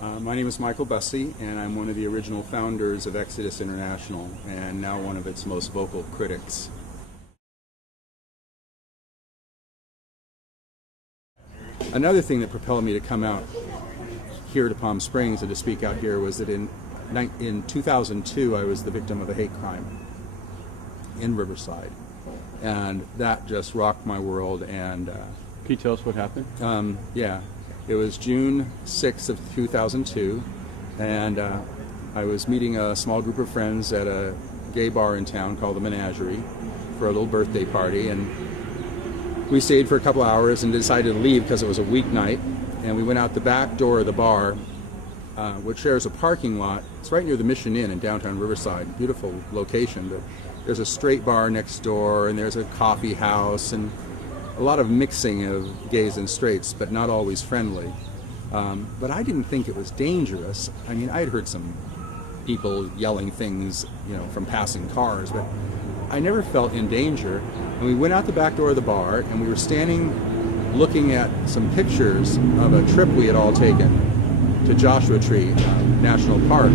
My name is Michael Bussee, and I'm one of the original founders of Exodus International, and now one of its most vocal critics. Another thing that propelled me to come out here to Palm Springs and to speak out here was that in 2002 I was the victim of a hate crime in Riverside, and that just rocked my world. And can you tell us what happened? Yeah. It was June 6th of 2002, and I was meeting a small group of friends at a gay bar in town called the Menagerie for a little birthday party, and we stayed for a couple hours and decided to leave because it was a weeknight, and we went out the back door of the bar, which shares a parking lot. It's right near the Mission Inn in downtown Riverside, beautiful location, but there's a straight bar next door, and there's a coffee house, and a lot of mixing of gays and straights, but not always friendly. But I didn't think it was dangerous. I mean, I had heard some people yelling things, from passing cars, but I never felt in danger. And we went out the back door of the bar, and we were standing looking at some pictures of a trip we had all taken to Joshua Tree National Park.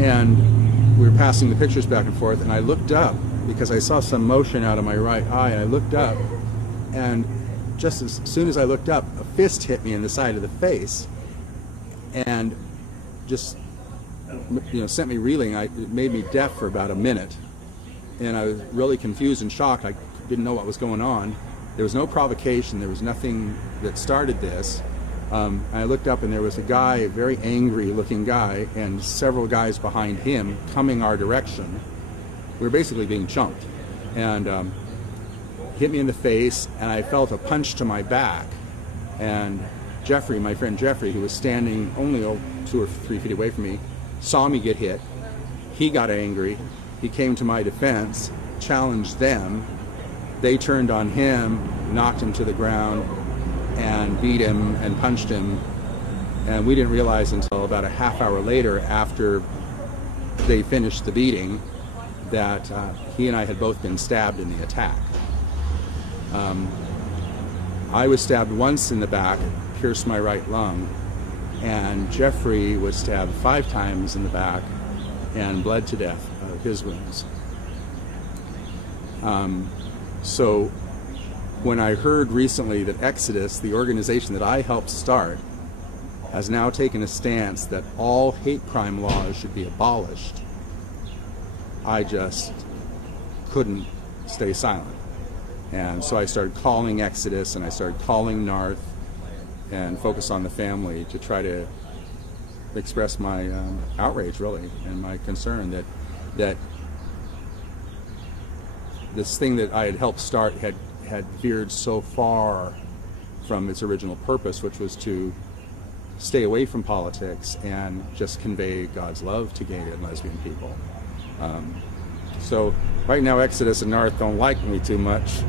And we were passing the pictures back and forth, and I looked up because I saw some motion out of my right eye, and I looked up, and just as soon as I looked up, a fist hit me in the side of the face, and just sent me reeling. It made me deaf for about a minute, and I was really confused and shocked. I didn't know what was going on. There was no provocation. There was nothing that started this. I looked up, and there was a guy, a very angry-looking guy, and several guys behind him coming our direction. We were basically being chunked, and hit me in the face, and I felt a punch to my back. And Jeffrey, my friend Jeffrey, who was standing only 2 or 3 feet away from me, saw me get hit. He got angry. He came to my defense, challenged them. They turned on him, knocked him to the ground, and beat him and punched him. And we didn't realize until about a half hour later, after they finished the beating, that he and I had both been stabbed in the attack. I was stabbed once in the back, pierced my right lung, and Jeffrey was stabbed 5 times in the back and bled to death of his wounds. So when I heard recently that Exodus, the organization that I helped start, has now taken a stance that all hate crime laws should be abolished, I just couldn't stay silent. And so I started calling Exodus, and I started calling NARTH and Focus on the Family to try to express my outrage, really, and my concern that this thing that I had helped start had veered so far from its original purpose, which was to stay away from politics and just convey God's love to gay and lesbian people. So right now Exodus and NARTH don't like me too much.